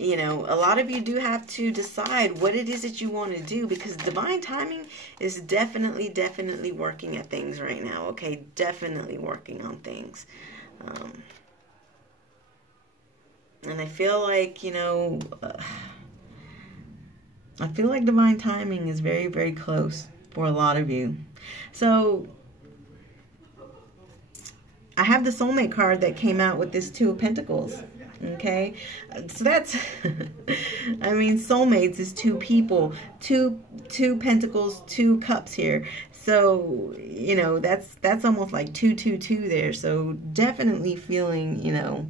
you know, a lot of you do have to decide what it is that you want to do, because divine timing is definitely working at things right now. Okay, definitely working on things. And I feel like, you know, I feel like divine timing is very close for a lot of you. So I have the soulmate card that came out with this Two of Pentacles. Okay, so that's, I mean, soulmates is two people, two pentacles, 2 cups here. So, you know, that's almost like 222 there. So definitely feeling, you know,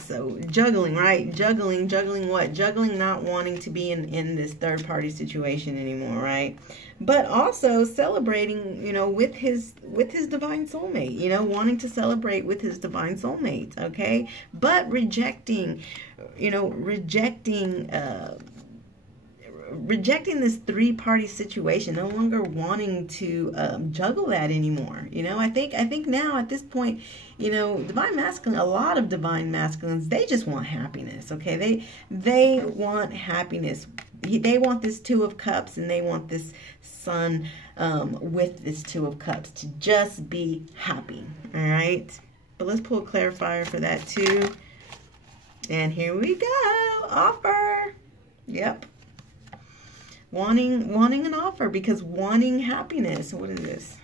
so juggling, right? Juggling what? Juggling not wanting to be in this third party situation anymore, right? But also celebrating, you know, with his divine soulmate, you know, wanting to celebrate with his divine soulmate, okay? But rejecting, you know, rejecting this 3-party situation, no longer wanting to juggle that anymore. You know, I think now at this point, you know, divine masculine, a lot of divine masculines, they just want happiness. Okay, they want happiness. They want this 2 of Cups, and they want this Sun with this 2 of Cups to just be happy. All right, but let's pull a clarifier for that too. And here we go, offer. Yep. Wanting an offer, because wanting happiness. What is this?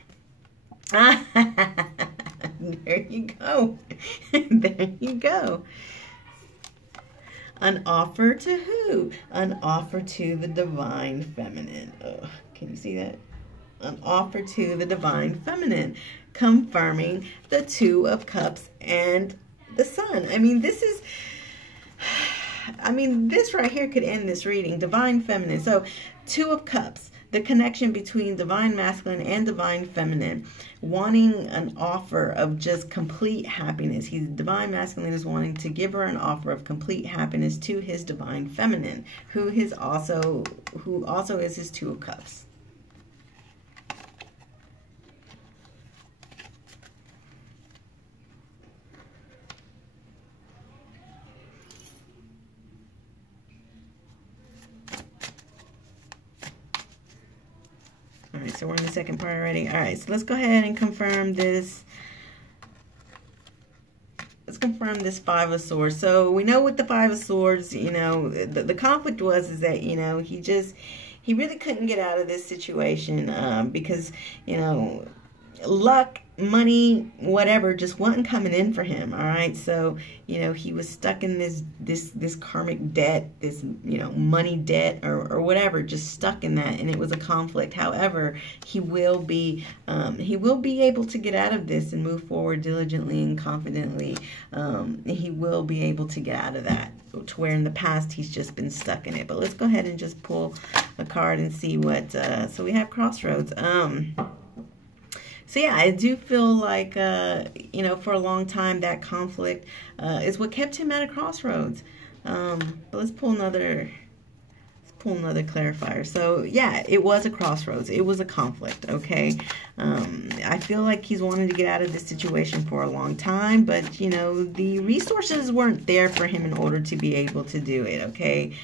There you go. There you go. An offer to who? An offer to the divine feminine. Oh, can you see that? An offer to the divine feminine, confirming the 2 of Cups and the Sun. I mean, this right here could end this reading. Divine feminine. So 2 of Cups, the connection between divine masculine and divine feminine, wanting an offer of just complete happiness. He's divine masculine is wanting to give her an offer of complete happiness to his divine feminine, who also is his 2 of Cups. All right, so we're in the second part already. All right, so let's go ahead and confirm this. Let's confirm this 5 of Swords. So we know with the 5 of Swords, you know, the conflict is that, you know, he really couldn't get out of this situation because, you know, luck, money, whatever, just wasn't coming in for him. All right, so, you know, he was stuck in this karmic debt, this, you know, money debt or whatever, just stuck in that, and it was a conflict. However, he will be able to get out of this and move forward diligently and confidently. He will be able to get out of that, to where in the past he's just been stuck in it. But let's go ahead and just pull a card and see what. So we have Crossroads. So yeah, I do feel like, you know, for a long time that conflict is what kept him at a crossroads. But let's pull another clarifier. So yeah, it was a crossroads. It was a conflict, okay? I feel like he's wanted to get out of this situation for a long time, but, you know, the resources weren't there for him in order to be able to do it, okay?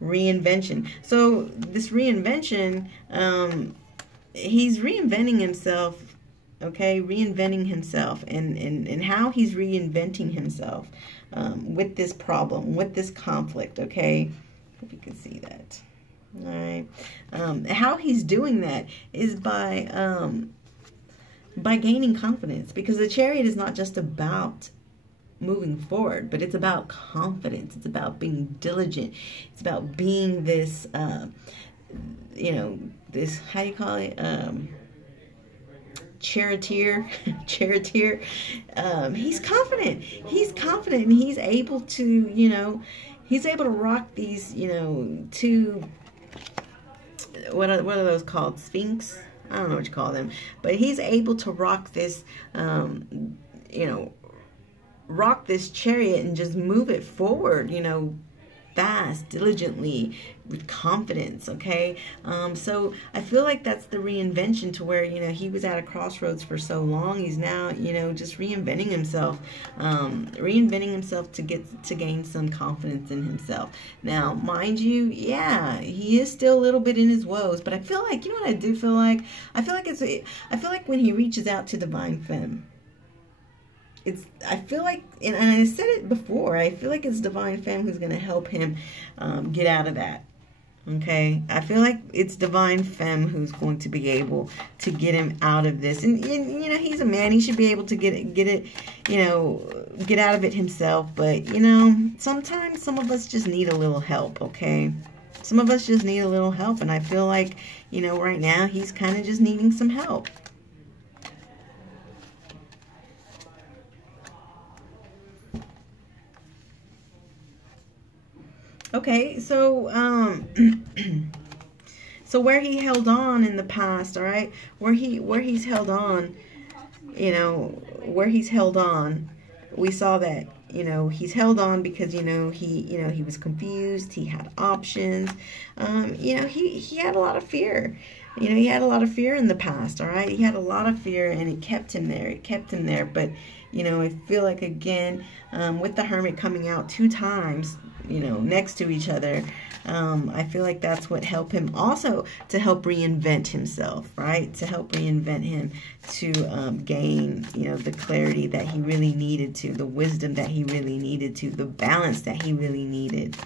Reinvention. So this reinvention, he's reinventing himself, okay? Reinventing himself, and how he's reinventing himself with this problem, with this conflict, okay? Hope you can see that. All right. How he's doing that is by gaining confidence, because the Chariot is not just about moving forward, but it's about confidence. It's about being diligent. It's about being this, you know, this, how do you call it? Charioteer. He's confident. He's confident, and he's able to, you know, he's able to rock these, you know, 2, what are those called? Sphinx? I don't know what you call them. But he's able to rock this, you know, rock this chariot and just move it forward, you know, fast, diligently, with confidence, okay? So I feel like that's the reinvention, to where, you know, he was at a crossroads for so long. He's now, you know, just reinventing himself to gain some confidence in himself. Now, mind you, yeah, he is still a little bit in his woes, but I feel like, you know what I do feel like? I feel like when he reaches out to Divine Femme, I feel like, and I said it before, I feel like it's Divine Femme who's going to help him get out of that. Okay, I feel like it's Divine Femme who's going to be able to get him out of this. And you know, he's a man; he should be able to get it, you know, get out of it himself. But you know, sometimes some of us just need a little help. Okay, some of us just need a little help, and I feel like, you know, right now he's kind of just needing some help. Okay, so so where he held on in the past, all right, where he's held on, you know, where he's held on, we saw that, you know, he's held on because, you know, he was confused, he had options, you know, he had a lot of fear. You know, he had a lot of fear in the past, all right? He had a lot of fear, and it kept him there. It kept him there. But, you know, I feel like, again, with the Hermit coming out 2 times, you know, next to each other, I feel like that's what helped him also to help reinvent himself, right? To help reinvent him to gain, you know, the clarity that he really needed to, the wisdom that he really needed to, the balance that he really needed,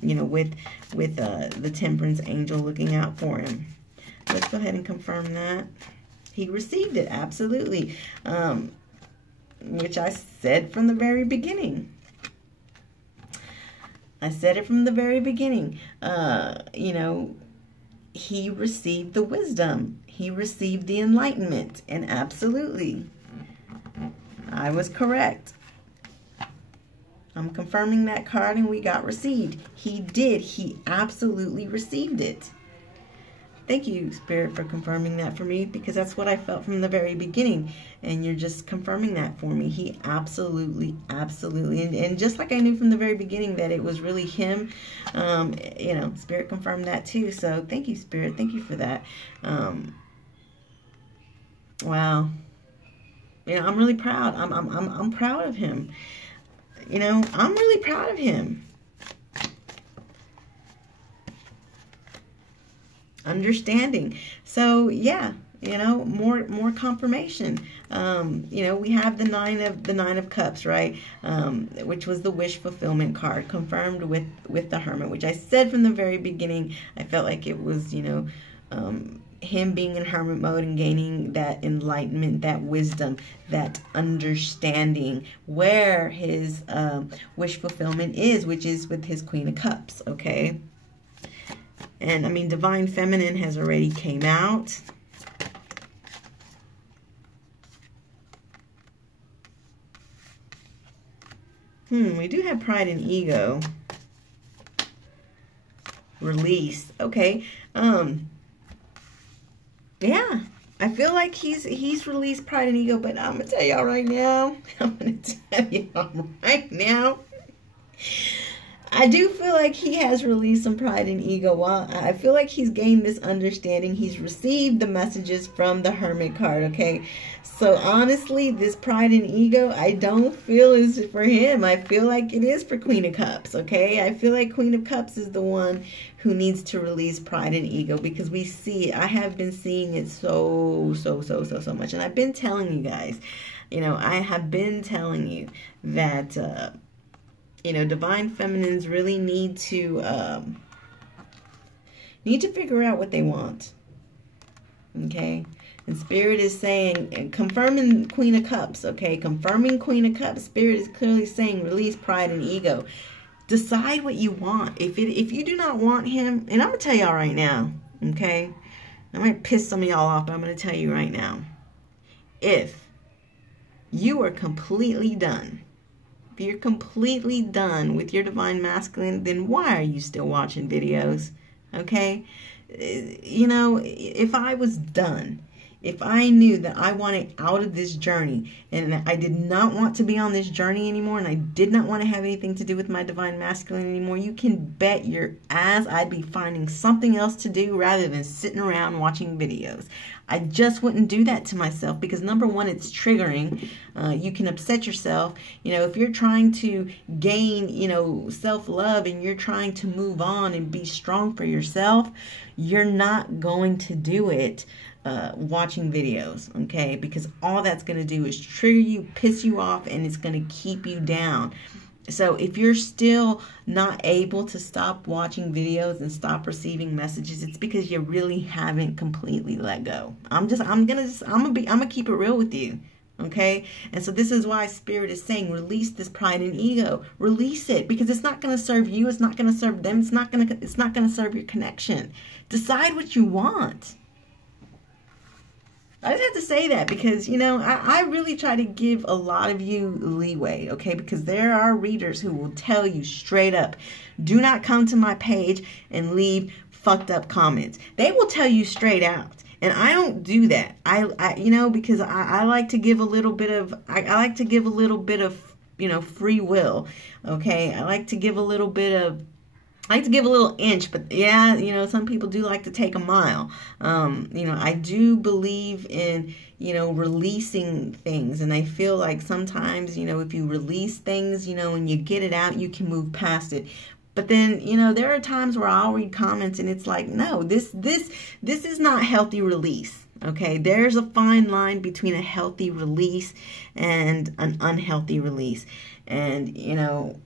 you know, with the Temperance Angel looking out for him. Let's go ahead and confirm that. He received it, absolutely. Which I said from the very beginning. I said it from the very beginning. You know, he received the wisdom. He received the enlightenment. And absolutely, I was correct. I'm confirming that card, and we got received. He did. He absolutely received it. Thank you, Spirit, for confirming that for me, because that's what I felt from the very beginning. And you're just confirming that for me. He absolutely, absolutely. And just like I knew from the very beginning that it was really him, you know, Spirit confirmed that too. So thank you, Spirit. Thank you for that. Wow. You know, I'm really proud. I'm proud of him. You know, I'm really proud of him. Understanding. So yeah, you know, more confirmation. You know, we have the nine of cups, right? Which was the wish fulfillment card, confirmed with the Hermit, which I said from the very beginning. I felt like it was, you know, him being in Hermit mode and gaining that enlightenment, that wisdom, that understanding where his wish fulfillment is, which is with his Queen of Cups. Okay. And I mean, Divine Feminine has already came out. We do have Pride and Ego. Release. Okay. Yeah. I feel like he's released Pride and Ego, but I'm gonna tell y'all right now. I do feel like he has released some pride and ego. While I feel like he's gained this understanding, he's received the messages from the Hermit card, okay? So honestly, this pride and ego, I don't feel is for him. I feel like it is for Queen of Cups, okay? I feel like Queen of Cups is the one who needs to release pride and ego, because we see, I have been seeing it so much. And I've been telling you guys, you know, I have been telling you that, you know, Divine Feminines really need to figure out what they want. Okay? And Spirit is saying, and confirming Queen of Cups, okay? Confirming Queen of Cups, Spirit is clearly saying release pride and ego. Decide what you want. If you do not want him, and I'm going to tell y'all right now, okay? I might piss some of y'all off, but I'm going to tell you right now. If you are completely done, if you're completely done with your Divine Masculine, then why are you still watching videos? Okay? You know, if I was done, if I knew that I wanted out of this journey and I did not want to be on this journey anymore and I did not want to have anything to do with my divine masculine anymore, you can bet your ass I'd be finding something else to do rather than sitting around watching videos. I just wouldn't do that to myself because, number one, it's triggering. You can upset yourself. You know, if you're trying to gain, you know, self-love and you're trying to move on and be strong for yourself, you're not going to do it watching videos, okay? Because all that's going to do is trigger you, piss you off, and it's going to keep you down. So if you're still not able to stop watching videos and stop receiving messages, it's because you really haven't completely let go. I'm gonna keep it real with you. Okay? And so this is why Spirit is saying release this pride and ego. Release it, because it's not going to serve you, it's not going to serve them, it's not going to serve your connection. Decide what you want. I just have to say that because, you know, I really try to give a lot of you leeway, okay? Because there are readers who will tell you straight up, do not come to my page and leave fucked up comments. They will tell you straight out. And I don't do that. I you know, because I like to give a little bit of, I like to give a little bit of, you know, free will, okay? I like to give a little bit of, I like to give a little inch, but yeah, you know, some people do like to take a mile. You know, I do believe in, you know, releasing things. And I feel like sometimes, you know, if you release things, you know, and you get it out, you can move past it. But then, you know, there are times where I'll read comments and it's like, no, this is not healthy release. Okay, there's a fine line between a healthy release and an unhealthy release. And, you know,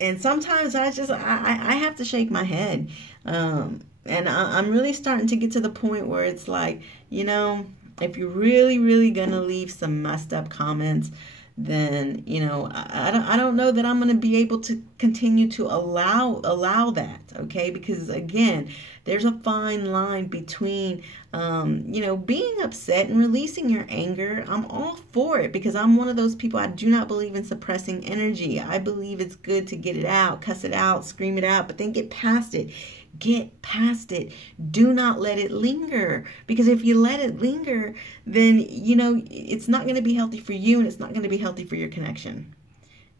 and sometimes I have to shake my head. And I'm really starting to get to the point where it's like, you know, if you're really going to leave some messed up comments, then, you know, I don't know that I'm going to be able to continue to allow that, okay? Because, again, there's a fine line between, you know, being upset and releasing your anger. I'm all for it because I'm one of those people. I do not believe in suppressing energy. I believe it's good to get it out, cuss it out, scream it out, but then get past it. Get past it. Do not let it linger. Because if you let it linger, then, you know, it's not going to be healthy for you and it's not going to be healthy for your connection.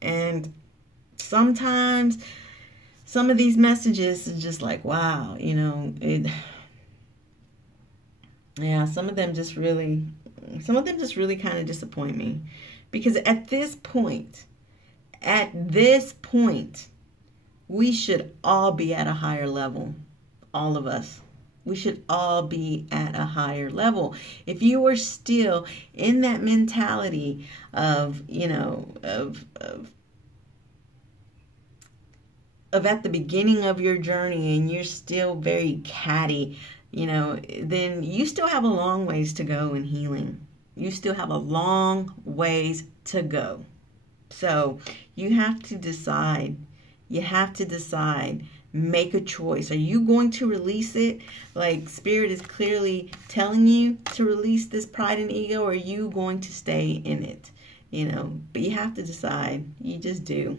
And sometimes some of these messages is just like, wow, you know, yeah, some of them just really kind of disappoint me. Because at this point, we should all be at a higher level. All of us. We should all be at a higher level. If you are still in that mentality of, you know, of at the beginning of your journey and you're still very catty, you know, then you still have a long ways to go in healing. You still have a long ways to go. So you have to decide. You have to decide. Make a choice. Are you going to release it? Like Spirit is clearly telling you to release this pride and ego, or are you going to stay in it? You know, but you have to decide. You just do.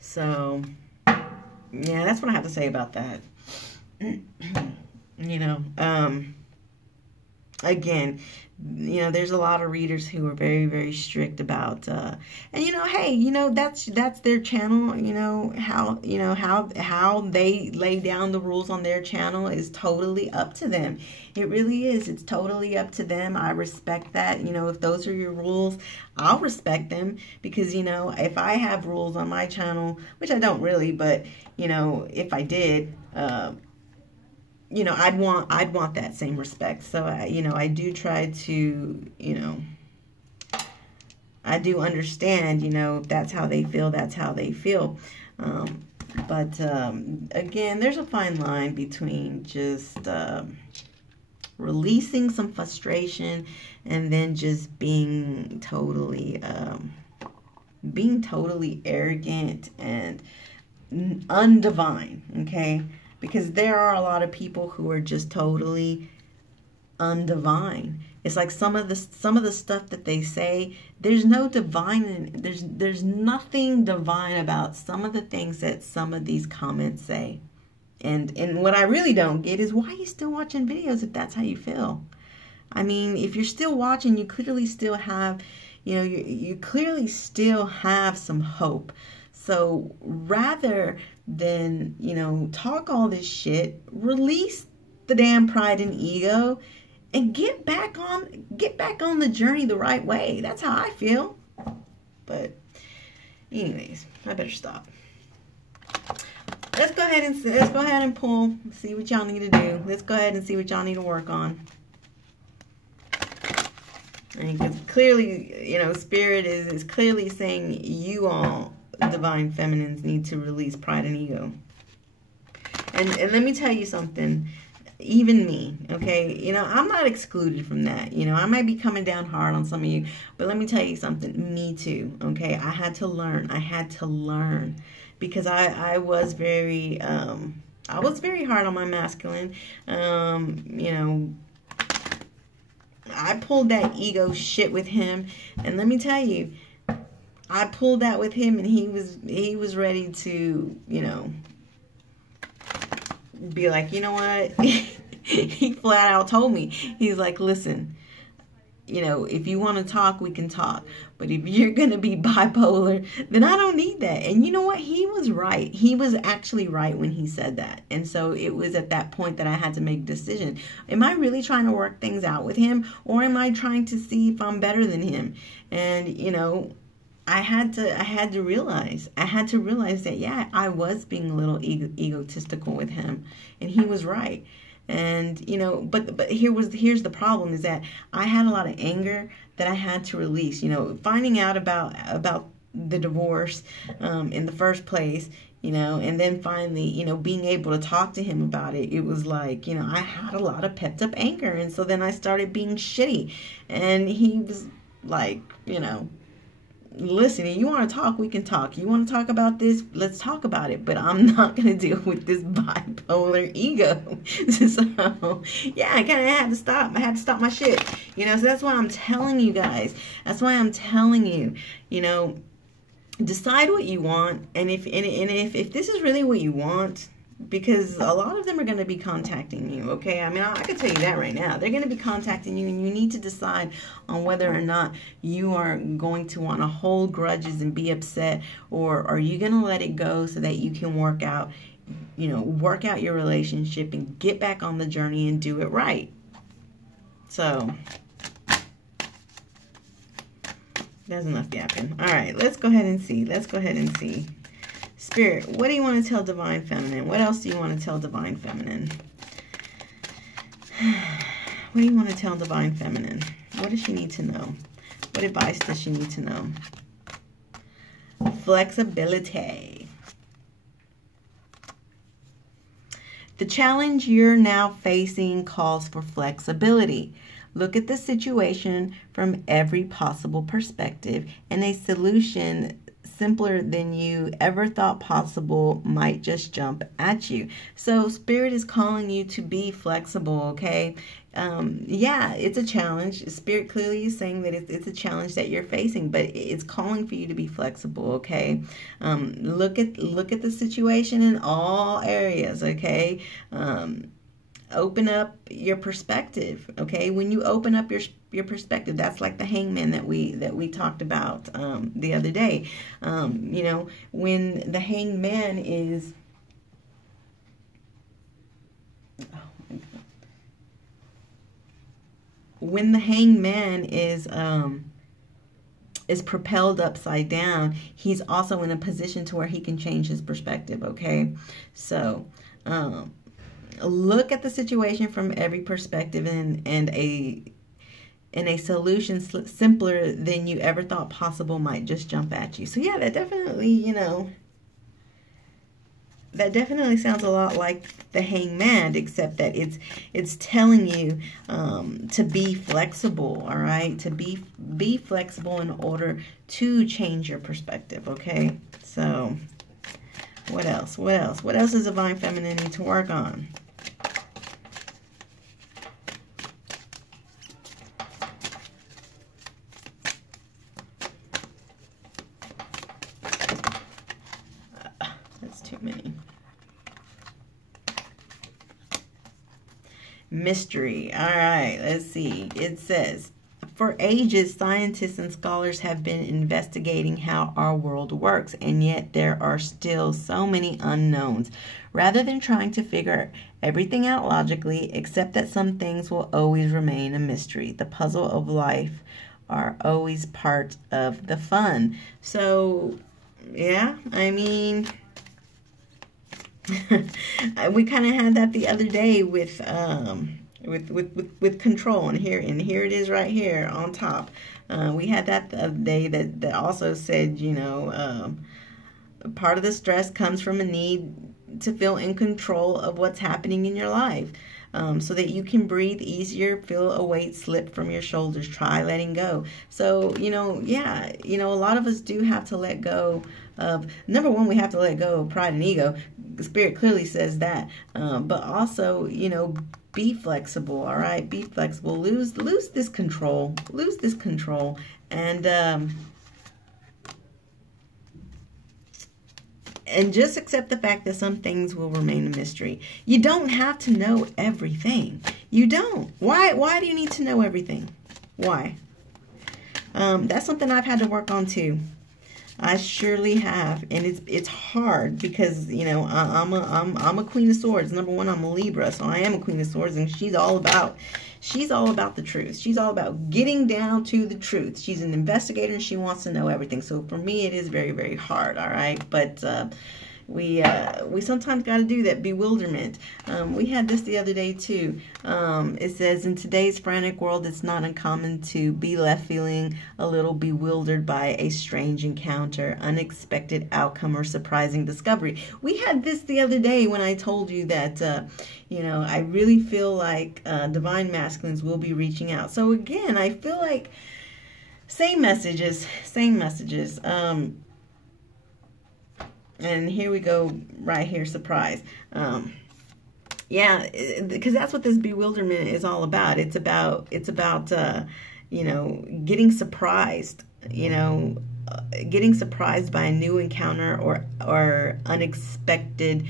So, yeah, that's what I have to say about that. You know, again, you know, there's a lot of readers who are very, very strict about, and you know, hey, you know, that's their channel. You know, how they lay down the rules on their channel is totally up to them. It really is. It's totally up to them. I respect that. You know, if those are your rules, I'll respect them because, you know, if I have rules on my channel, which I don't really, but you know, if I did, you know, I'd want that same respect. So, you know, I do try to, you know, I do understand, you know, if that's how they feel, that's how they feel. But, again, there's a fine line between just releasing some frustration and then just being totally arrogant and undivine, okay? Because there are a lot of people who are just totally undivine. It's like some of the stuff that they say, there's no divine, there's nothing divine about some of the things that some of these comments say. And what I really don't get is why are you still watching videos if that's how you feel? I mean, if you're still watching, you clearly still have, you clearly still have some hope. So rather than, talk all this shit, release the damn pride and ego and get back on the journey the right way. That's how I feel. But anyways, I better stop. Let's go ahead and pull, see what y'all need to do. Let's go ahead and see what y'all need to work on. Because clearly, Spirit is clearly saying you all, divine feminines, need to release pride and ego. And let me tell you something. Even me, okay? I'm not excluded from that. I might be coming down hard on some of you, but let me tell you something. Me too, okay? I had to learn. Because I was very hard on my masculine. I pulled that ego shit with him, and let me tell you, I pulled that with him, and he was ready to, be like, you know what? He flat out told me, he's like, listen, if you want to talk, we can talk. But if you're going to be bipolar, then I don't need that. And you know what? He was right. He was actually right when he said that. And so it was at that point that I had to make a decision. Am I really trying to work things out with him? Or am I trying to see if I'm better than him? And, I had to realize that, yeah, I was being a little egotistical with him. And he was right. And, but here's the problem, is that I had a lot of anger that I had to release, finding out about the divorce, in the first place, and then finally, being able to talk to him about it. It was like, I had a lot of pent up anger. And so then I started being shitty, and he was like, listen, if you want to talk, we can talk. You want to talk about this? Let's talk about it. But I'm not going to deal with this bipolar ego. So, yeah, I kind of had to stop. I had to stop my shit. So that's why I'm telling you guys. That's why I'm telling you, decide what you want. And if this is really what you want, because a lot of them are going to be contacting you, okay? I mean, I can tell you that right now. They're going to be contacting you, and you need to decide on whether or not you are going to want to hold grudges and be upset, or are you going to let it go so that you can work out your relationship and get back on the journey and do it right. So, that's enough yapping. All right, let's go ahead and see. Spirit, what do you want to tell Divine Feminine? What else do you want to tell Divine Feminine? What do you want to tell Divine Feminine? What does she need to know? What advice does she need to know? Flexibility. The challenge you're now facing calls for flexibility. Look at the situation from every possible perspective, and a solution simpler than you ever thought possible might just jump at you. So Spirit is calling you to be flexible, okay? Yeah, it's a challenge. Spirit clearly is saying that it's a challenge that you're facing, but it's calling for you to be flexible, okay? Look at the situation in all areas, okay? Open up your perspective, okay? When you open up your perspective, that's like the hangman that we talked about the other day. When the hangman is, when the hangman is propelled upside down, he's also in a position to where he can change his perspective, okay? So, look at the situation from every perspective, and a solution simpler than you ever thought possible might just jump at you. So yeah, that definitely, that definitely sounds a lot like the hangman, except that it's telling you to be flexible, all right? To be flexible in order to change your perspective, okay? So what else? What else does Divine Feminine need to work on? That's too many. mystery. All right, let's see. It says, for ages, scientists and scholars have been investigating how our world works, and yet there are still so many unknowns. Rather than trying to figure everything out logically, accept that some things will always remain a mystery. The puzzle of life are always part of the fun. So, yeah, I mean, we kind of had that the other day with control, and here it is right here on top. We had that the other day that also said, you know, part of the stress comes from a need to feel in control of what's happening in your life, so that you can breathe easier, feel a weight slip from your shoulders, try letting go. So, you know, yeah, you know, a lot of us do have to let go of, number one, we have to let go of pride and ego. The Spirit clearly says that, but also, you know, be flexible. All right, be flexible. Lose this control. Lose this control, and just accept the fact that some things will remain a mystery. You don't have to know everything. You don't. Why do you need to know everything? Why? That's something I've had to work on too. I surely have, and it's hard because, you know, I'm a Queen of Swords. Number one, I'm a Libra, so I am a Queen of Swords, and she's all about the truth. She's all about getting down to the truth. She's an investigator, and she wants to know everything. So for me, it is very, very hard. All right, but we sometimes got to do that bewilderment. We had this the other day too. It says, in today's frantic world, it's not uncommon to be left feeling a little bewildered by a strange encounter, unexpected outcome, or surprising discovery. We had this the other day when I told you that, you know, I really feel like divine masculines will be reaching out. So again, I feel like same messages. And here we go right here, surprise. Yeah, because that's what this bewilderment is all about. It's about you know, getting surprised, you know, getting surprised by a new encounter or unexpected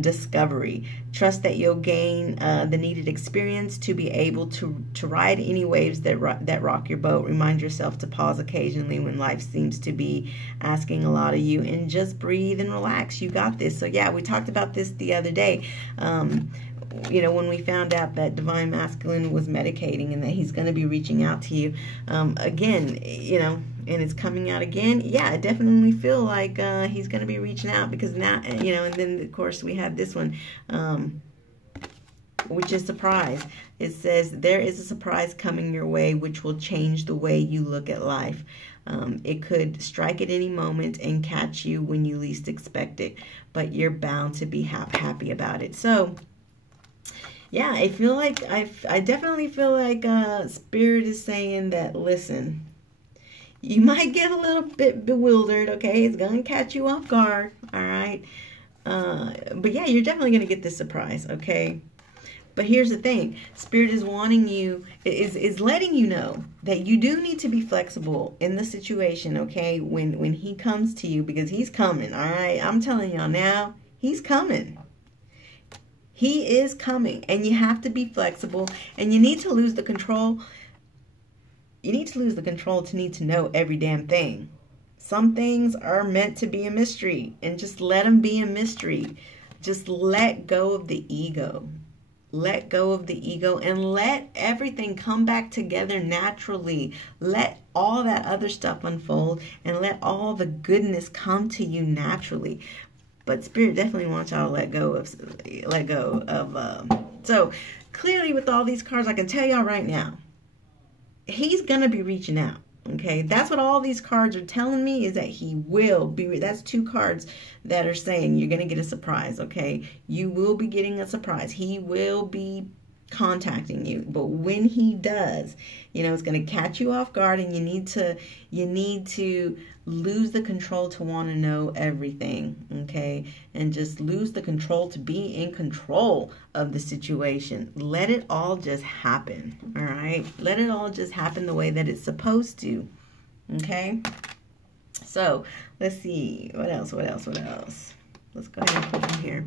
discovery. Trust that you'll gain the needed experience to be able to ride any waves that rock your boat. Remind yourself to pause occasionally when life seems to be asking a lot of you, and just breathe and relax. You got this. So yeah, we talked about this the other day. You know, when we found out that Divine Masculine was medicating and that he's going to be reaching out to you again, you know, and it's coming out again. Yeah, I definitely feel like he's going to be reaching out, because now, you know, and then of course we have this one, which is surprise. It says, there is a surprise coming your way which will change the way you look at life. It could strike at any moment and catch you when you least expect it, but you're bound to be happy about it. So yeah, I feel like I definitely feel like Spirit is saying that, listen, you might get a little bit bewildered, okay? It's going to catch you off guard, all right? But yeah, you're definitely going to get this surprise, okay? But here's the thing. Spirit is wanting you, is letting you know that you do need to be flexible in the situation, okay? When he comes to you, because he's coming, all right? I'm telling y'all now, he's coming. He is coming, and you have to be flexible, and you need to lose the control. You need to lose the control to need to know every damn thing. Some things are meant to be a mystery, and just let them be a mystery. Just let go of the ego. Let go of the ego and let everything come back together naturally. Let all that other stuff unfold, and let all the goodness come to you naturally. But Spirit definitely wants y'all to let go of. So clearly, with all these cards, I can tell y'all right now, he's gonna be reaching out. Okay, that's what all these cards are telling me, is that he will be. That's two cards that are saying you're gonna get a surprise. Okay, you will be getting a surprise. He will be contacting you, but when he does, you know, it's going to catch you off guard, and you need to lose the control to want to know everything, okay? And just lose the control to be in control of the situation. Let it all just happen, all right? Let it all just happen the way that it's supposed to, okay? So let's see, what else? Let's go ahead and pull from here.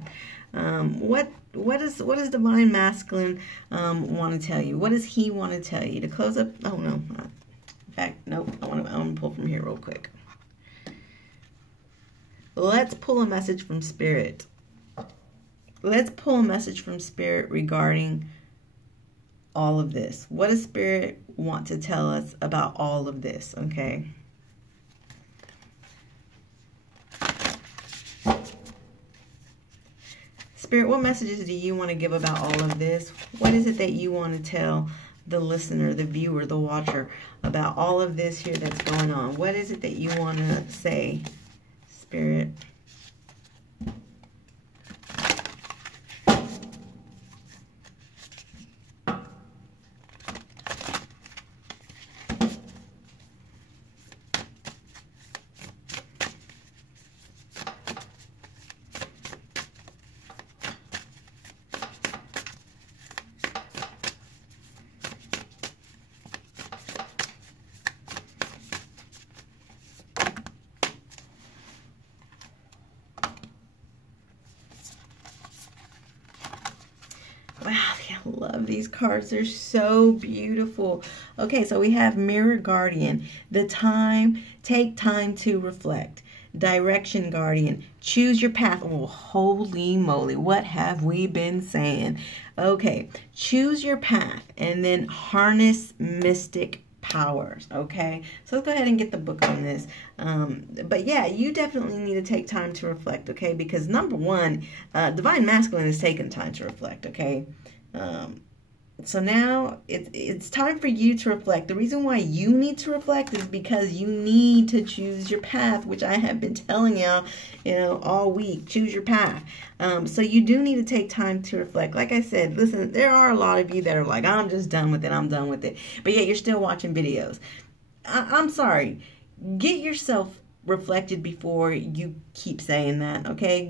What does Divine Masculine want to tell you? What does he want to tell you? To close up, oh no. In fact, nope. I want to pull from here real quick. Let's pull a message from Spirit. Let's pull a message from Spirit regarding all of this. What does Spirit want to tell us about all of this? Okay. Spirit, what messages do you want to give about all of this? What is it that you want to tell the listener, the viewer, the watcher about all of this here that's going on? What is it that you want to say, Spirit? Wow, I love these cards. They're so beautiful. Okay, so we have Mirror Guardian. Take time to reflect. Direction Guardian. Choose your path. Oh, holy moly. What have we been saying? Okay, choose your path and then harness mystic powers. Okay, so let's go ahead and get the book on this. But yeah, you definitely need to take time to reflect. Okay, because number one, Divine Masculine is taking time to reflect. Okay, so now it's time for you to reflect. The reason why you need to reflect is because you need to choose your path, which I have been telling y'all, all week. Choose your path. So you do need to take time to reflect. Like I said, listen, there are a lot of you that are like, I'm just done with it. I'm done with it. But yet you're still watching videos. I'm sorry. Get yourself reflected before you keep saying that. Okay.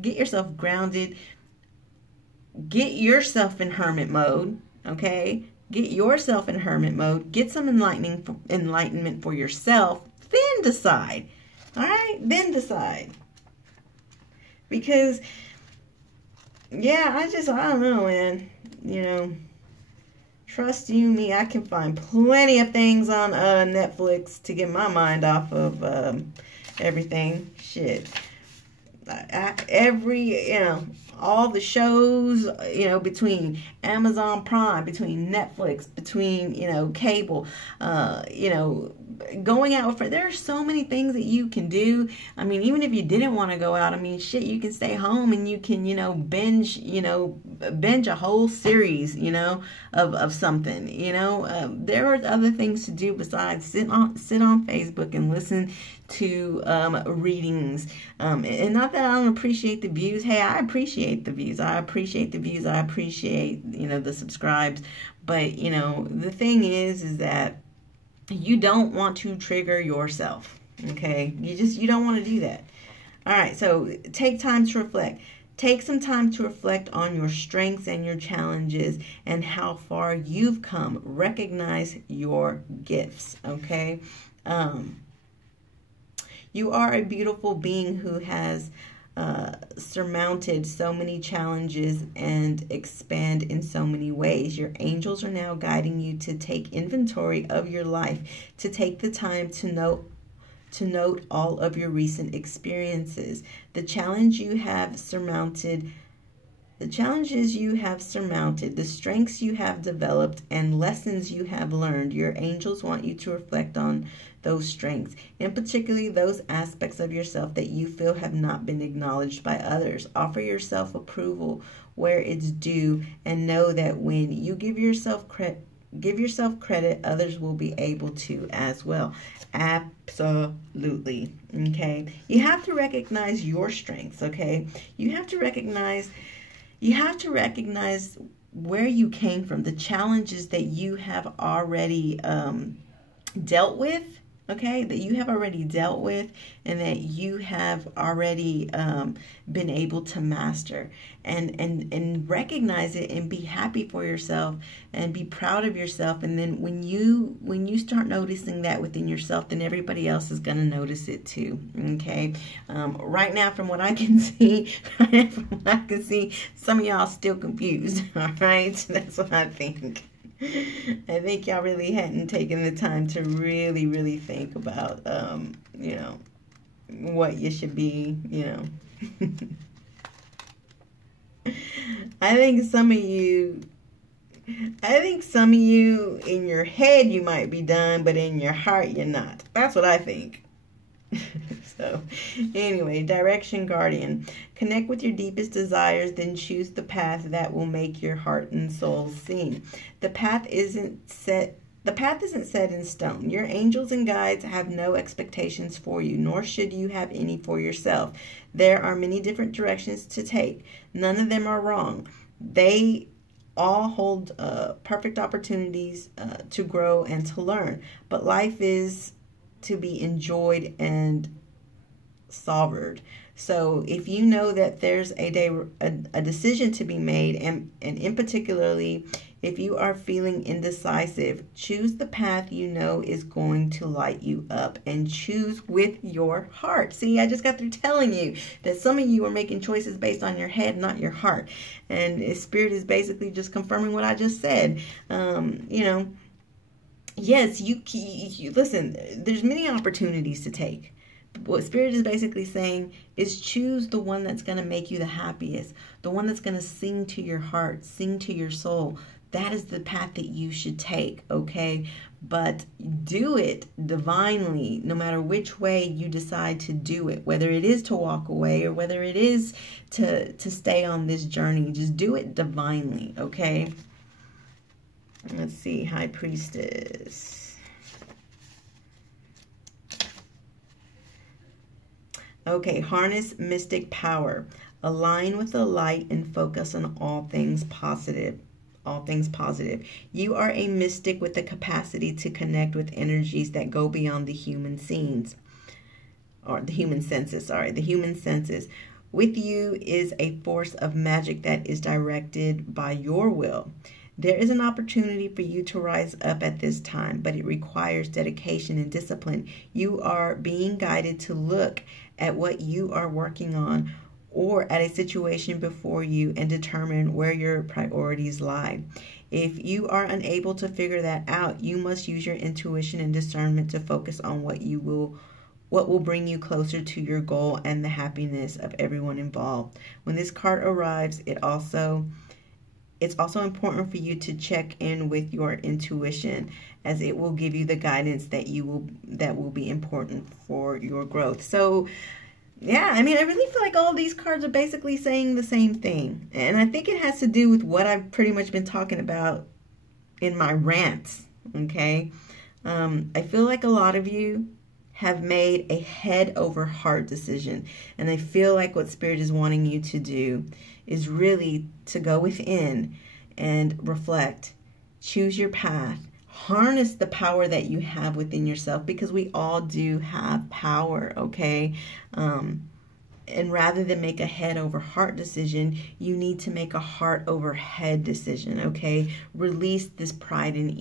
Get yourself grounded. Get yourself in hermit mode, okay? Get yourself in hermit mode. Get some enlightenment for yourself. Then decide, all right? Then decide. Because, yeah, I don't know, man. Trust you me, I can find plenty of things on Netflix to get my mind off of everything. Shit. All the shows, between Amazon Prime, between Netflix, between, cable, going out with friends. There are so many things that you can do. I mean, even if you didn't want to go out, I mean, shit, you can stay home and you can, binge a whole series, of something, there are other things to do besides sit on Facebook and listen to readings. And not that I don't appreciate the views. Hey, I appreciate the views. I appreciate the views. I appreciate, the subscribes. But, the thing is that you don't want to trigger yourself. Okay? You don't want to do that. All right. So take time to reflect. Take some time to reflect on your strengths and your challenges and how far you've come. Recognize your gifts. Okay? You are a beautiful being who has surmounted so many challenges and expand in so many ways. Your angels are now guiding you to take inventory of your life, to take the time to note all of your recent experiences. The challenges you have surmounted, the strengths you have developed, and lessons you have learned. Your angels want you to reflect on those strengths, and particularly those aspects of yourself that you feel have not been acknowledged by others. Offer yourself approval where it's due, and know that when you give yourself credit, others will be able to as well. Absolutely. Okay. You have to recognize your strengths. Okay. You have to recognize where you came from, the challenges that you have already dealt with, okay, that you have already dealt with and that you have already been able to master, and recognize it and be happy for yourself and be proud of yourself. And then when you start noticing that within yourself, then everybody else is going to notice it too. Okay. Right now, from what I can see, some of y'all still confused. All right. That's what I think. I think y'all really hadn't taken the time to really think about, you know, what you should be, you know. I think some of you in your head you might be done, but in your heart you're not. That's what I think. So, anyway, direction guardian. Connect with your deepest desires, then choose the path that will make your heart and soul sing. The path isn't set in stone. Your angels and guides have no expectations for you, nor should you have any for yourself. There are many different directions to take. None of them are wrong. They all hold perfect opportunities to grow and to learn. But life is to be enjoyed and savored. So if you know that there's a decision to be made, and in particularly if you are feeling indecisive, choose the path you know is going to light you up, and choose with your heart. See, I just got through telling you that some of you are making choices based on your head, not your heart. And Spirit is basically just confirming what I just said. You know, yes, you listen, there's many opportunities to take. What Spirit is basically saying is choose the one that's going to make you the happiest, the one that's going to sing to your heart, sing to your soul. That is the path that you should take, okay? But do it divinely, no matter which way you decide to do it, whether it is to walk away or whether it is to stay on this journey. Just do it divinely, okay? Let's see, High Priestess. Okay, harness mystic power. Align with the light and focus on all things positive. All things positive. You are a mystic with the capacity to connect with energies that go beyond the human scenes. Or the human senses, sorry. The human senses. With you is a force of magic that is directed by your will. There is an opportunity for you to rise up at this time, but it requires dedication and discipline. You are being guided to look at what you are working on or at a situation before you and determine where your priorities lie. If you are unable to figure that out, you must use your intuition and discernment to focus on what will bring you closer to your goal and the happiness of everyone involved. When this card arrives, it's also important for you to check in with your intuition, as it will give you the guidance that will be important for your growth. So, yeah, I mean, I really feel like all these cards are basically saying the same thing. And I think it has to do with what I've pretty much been talking about in my rants, okay? I feel like a lot of you have made a head over heart decision. And I feel like what Spirit is wanting you to do is really to go within and reflect, choose your path, harness the power that you have within yourself, because we all do have power, okay? And rather than make a head over heart decision, you need to make a heart over head decision, okay? Release this pride and